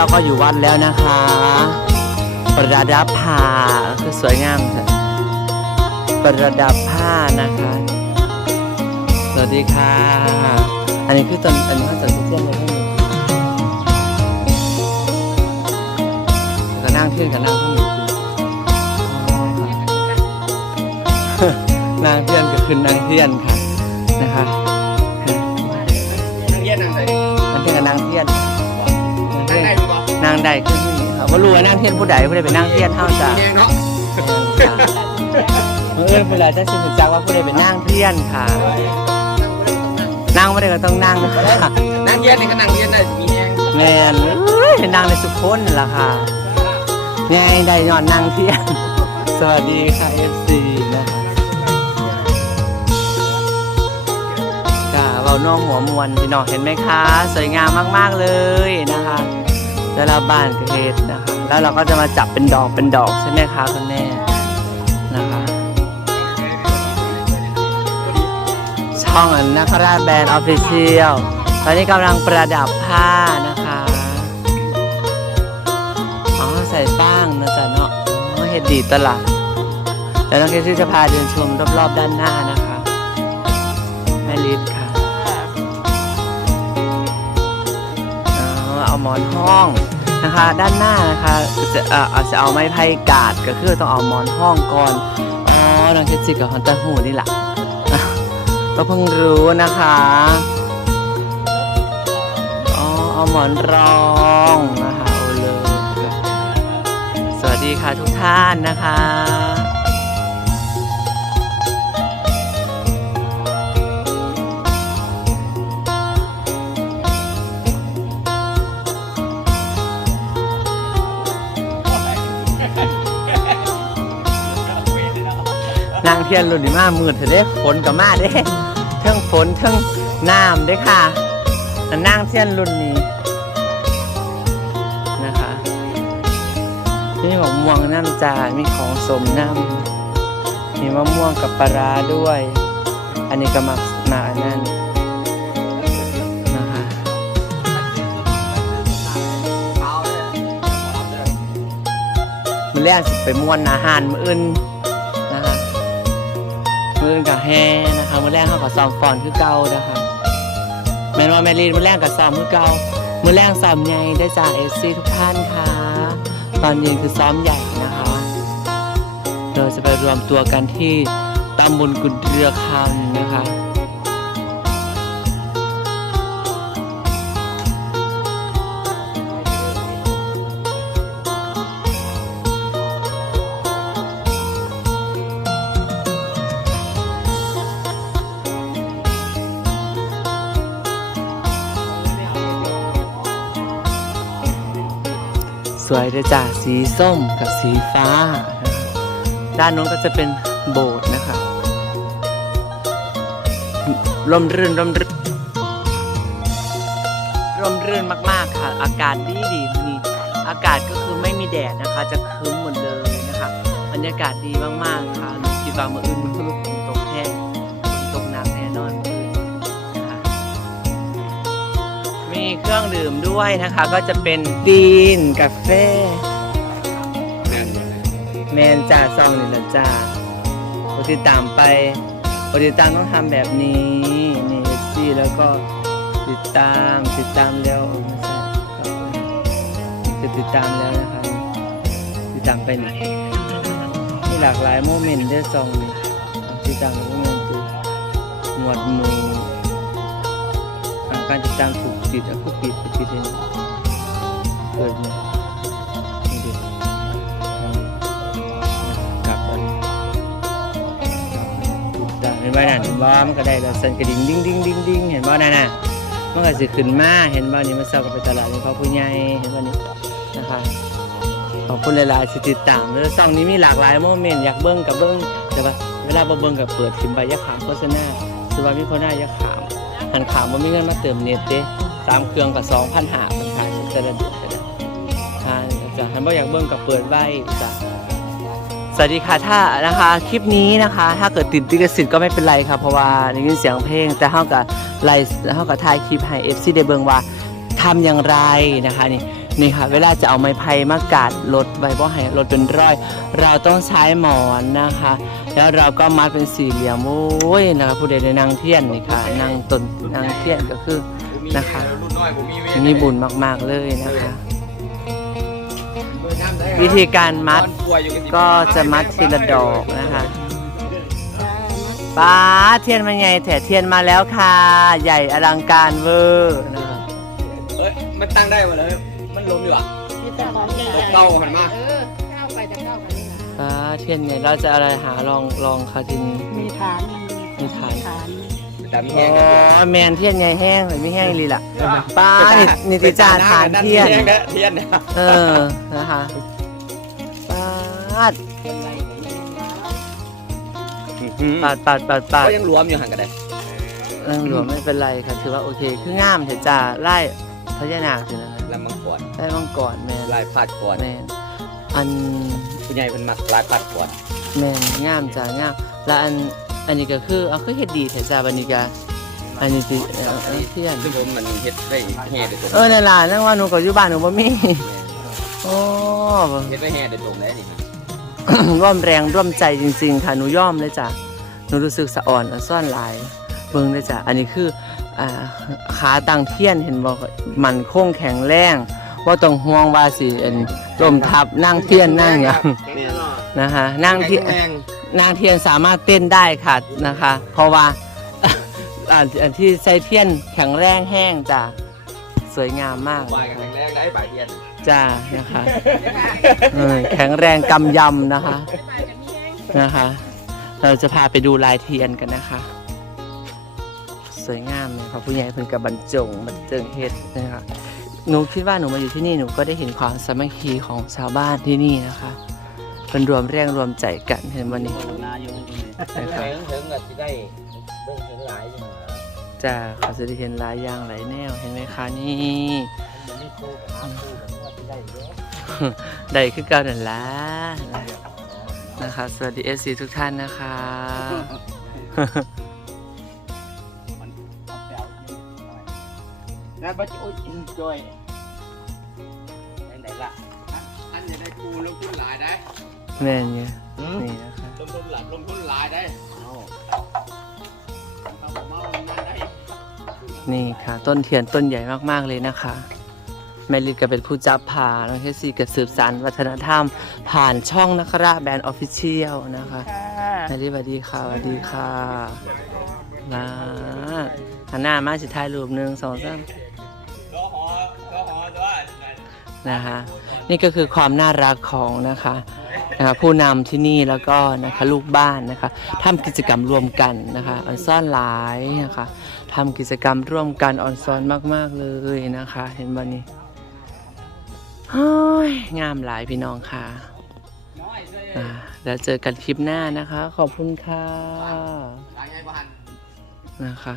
เราก็อยู่วัดแล้วนะคะ ประดับผ้าคือสวยงามค่ะประดับผ้านะคะ สวัสดีค่ะ อันนี้คือตอนอันนี้เขาจัดทุกเที่ยงเลยท่านก็นั่งเที่ยงกับนั่งเที่ยงอยู่คือนางเทียนก็คือนางเทียนค่ะนะคะ นางใดขึ้นที่นี่ครับว่ารู้ว่านางเทียนผู้ใดผู้ใดเป็นนางเทียนเท่าจ้ะมีเองเนาะเมื่อเอื้อนเวลาจะสินจักว่าผู้ใดเป็นนางเทียนค่ะนางไม่ได้ก็ต้องนั่งนะคะนั่งเย็นนี่ก็นั่งเย็นได้มีเองแมนเอ้ยนางในสุขคนล่ะค่ะไงได้ยอนนางเทียนสวัสดีค่ะเอฟซีนะคะจ้าเบาน้องหัวมวลพี่น้องเห็นไหมคะ สวยงามมาก ๆ เลยนะคะ แล้วเราบ้านเกระเทศนะคะ แล้วเราก็จะมาจับเป็นดอกเป็นดอกใช่ไหมคะคุณแม่นะคะ ช่องอันนักราชแบรนด์ออฟฟิเชียลตอนนี้กำลังประดับผ้านะคะอ๋อใส่บ้างนะจ๊ะเนาะเฮ็ดดีตวละแล้วน้องเคซี่จะพาเดินชมรอบๆด้านหน้านะ นะคะด้านหน้านะคะจะเอ่อเอาจะเอาไม้ไผ่กาดก็คือต้องเอาหมอนห้องก่อนอ๋อน้องเคซี่กับฮันเตอร์หูนี่แหละก็เพิ่งรู้นะคะอ๋อเอาหมอนรองนะคะเอาเลยสวัสดีค่ะทุกท่านนะคะ นางเทียนรุ่นนี้มามืดเถอะเด้ฝนกับมาเด้ทั้งฝนทั้งน้ำเด้ค่ะแต่นางเทียนรุ่นนี้นะคะมีของม่วงน้ำจามีของสมน้ำมีมะม่วงกับปลาด้วย อันนี้ก็มามาอันนั้นนะคะมือแรกสิไปม่วนอาหารมืออื่น อื่นกับแฮนะคะมือแรกเขากับซ้อมฟอนคือเก่านะคะแมนว่าแมรีนมือแรกกับซ้อมคือเก่ามือแรกซ้อมใหญ่ได้จากเอฟซีทุกท่านค่ะ ตอนเย็นคือซ้อมใหญ่นะคะเราจะไปรวมตัวกันที่ตำบลกุดเรือคำนะคะ วยเลยจ้ะสีส้มกับสีฟ้า ด้านโน้นก็จะเป็นโบสถ์นะคะร่มรื่นร่มรื่นร่มรื่นมาก ๆ ค่ะ อากาศดีดีๆนี่อากาศก็คือไม่มีแดดนะคะ จะครึ้มหมดเลยนะคะ บรรยากาศดีมาก ๆ ค่ะคิดว่าเมื่ออื่นมันก็ รื่องดื่มด้วยนะคะ ก็จะเป็นดีนกาแฟแมนจ่าซองนี่ละจ้าปฏิดตามไปปฏิดตามต้องทำแบบนี้นี่ซี่แล้วก็ติดตามติดตามแล้วไม่ใช่ก็ติดตามแล้วนะคะติดตามไปนี่มีหลากหลายโมเมนต์ด้วยซองนี่ติดตามโมเมนต์คือหมวดหมู่ การติดตามถูกปิดอะก็ปิดไปปิดเองเปิดเนี่ยนี่ดิอืมกลับไปติดตามเห็นบ่นั่นเห็นบ่มันก็ได้แล้วสั่นกระดิ่งดิ้งดิ้งดิ้งดิ้งเห็นบ่นั่นน่ะมันก็สิขึ้นมาเห็นบ่นี่มันเศร้ากับไปตลาดนี่เขาผู้ใหญ่เห็นบ่นี่นะคะขอบคุณหลายๆที่ติดตามแล้วช่องนี้มีหลากหลายโมเมนต์อยากเบิ่งกับเบิ่งแต่ว่าเวลาเบิ่งกับเปิดขึ้นไปอยาขามโฆษณาสว่ามีคนหน้าอยาขาม หันขามว่ามีเงินมาเติมเน็ตเด้สามเครื่องกับสองพันหาพันขายแต่ละเดือนก็ได้ค่ะจ้ะหันบ่อยากเบิ่งกับเปิดไว้จ้ะสวัสดีค่ะถ้านะคะคลิปนี้นะคะ ถ้าเกิดติดติกสิทธิ์ก็ไม่เป็นไรค่ะเพราะว่าได้ยินเสียงเพลง แต่เฮากับไลฟ์เฮากับถ่ายคลิปให้ FC ได้เบิ่งว่าทำอย่างไรนะคะนี่ นี่ค่ะ เวลาจะเอาไม้ไผ่มากาดรถไว้บ่ให้รถเป็นร้อย เราต้องใช้หมอนนะคะ แล้วเราก็มัดเป็นสี่เหลี่ยมโอ้ยนะคะผู้ใดได้นางเทียนนี่ค่ะนางตนนางเทียนก็คือนะคะรุ่นน้อยผมมีแม่มีบุญมากๆเลยนะคะ วิธีการมัดก็จะมัดทีละดอกนะคะป้าเทียนมาไงแถเทียนมาแล้วค่ะ ใหญ่อลังการเวอร์นะคะเอ้ยมันตั้งได้หมดเลย มันล้มอยู่อะมีแต่ของใหญ่เก่าหันมาเออเข้าไปจะเข้ากันนี่นะป้าเทียนเนี่ยเราจะอะไรหาลองลองค่ะทีนี้มีฐานมีฐาน ฐานแต่มีอ๋แห้งกันอยู่อแมนเทียนใหญ่แห้งเลยไม่แห้งลีล่ะป้านี่นิติจาทานเทียนแห้งก็เทียนเนี่ยเออ นะคะปาดปาดปาดปาดปาดก็ยังรวมอยู่ห่างกันได้เรื่องหลวงไม่เป็นไรค่ะถือว่าโอเค คืองามเถอะจ้าไล่พญานาคถึงนั้นนะลำมังกรไล่มังกรแมนลายพัดก่อนแมนอันผู้ใหญ่เป็นมักลายพัดก่อนแมนงามจ้างามแล้วอันอันนี้ก็คือเอาคือเฮ็ดดีเถอะจ้าบันนี้ก็อันนี้สิเอ่อเอ่อเทียนซึ่งผมมันเฮ็ดได้แห่ได้ตรงเออนั่นล่ะนั่นว่าหนูก็อยู่บ้านหนูบ่มีโอ้ เฮ็ดได้แห่ได้ตรงแล้วนี่ ร่วมแรงร่วมใจจริง ๆ ค่ะหนูย่อมเลยจ้ะหนูรู้สึกสะอ่อนอ่อนซ่อนหลายเบิ่งเลยจ้ะอันนี้คือ อ่าขาตังเทียนเห็นบอกมันคงแข็งแรงว่าต้องห่วงว่าสิอันลมทับนั่งเทียนนั่งอย่างเนี่ยนะคะนั่งเทียนแรงนางเทียนสามารถเต้นได้ค่ะนะคะ เพราะว่าอ่าอันที่ใส่เทียนแข็งแรงแห้งจ้ะสวยงามมากปลายกันแรงได้ปลายเทียนจ้านะคะเออแข็งแรงกำยำนะคะนะคะ เราจะพาไปดูลายเทียนกันนะคะส วยงามเลยค่ะผู้ใหญ่เพิ่นกับบรรจงบรรเจิงเฮ็ดนะคะหนูคิดว่าหนูมาอยู่ที่นี่หนูก็ได้เห็นความสามัคคีของชาวบ้านที่นี่นะคะเป็นรวมแรงรวมใจกันเห็นวันนี้นาอยู่นะคะถึงถึงก็สิได้เบิ่งถึงหลายอยู่จ้าเขาจะได้เห็นหลายอย่างหลายแนวเห็นไหมคะนี่ได้เด้อได้คือเก่านั่นละนะคะ สวัสดีเอซีทุกท่านนะคะ แล้วบัจจุบันจอยไหนล่ะอันนี้ได้ครูลงทุนหลายได้แน่นเนี่ยนี่นะคะลงทุนหลายลงทุนหลายได้เอาผมเอามันได้นี่ค่ะ ต้นเทียนต้นใหญ่มากๆเลยนะคะ แมลิก็เป็นผู้จับผ่าน้องเคซี่ก็สืบสานวัฒนธรรม ผ่านช่องนะครับแบรนด์ออฟฟิเชียลนะคะแมลิสวัสดีค่ะสวัสดีค่ะนะหันหน้ามาสิท้ายรูปหนึ่งสองสามก็หอก็หอตัว นะคะ นี่ก็คือความน่ารักของนะคะนะคะผู้นำที่นี่แล้วก็นะคะลูกบ้านนะคะทำกิจกรรมร่วมกันนะคะออนซ่อนหลายนะคะทำกิจกรรมร่วมกันออนซอนมาก ๆ เลยนะคะ เห็นบ้านี้โอ้ยงามหลายพี่น้องค่ะแล้วเจอกันคลิปหน้านะคะ ขอบคุณค่ะนะคะ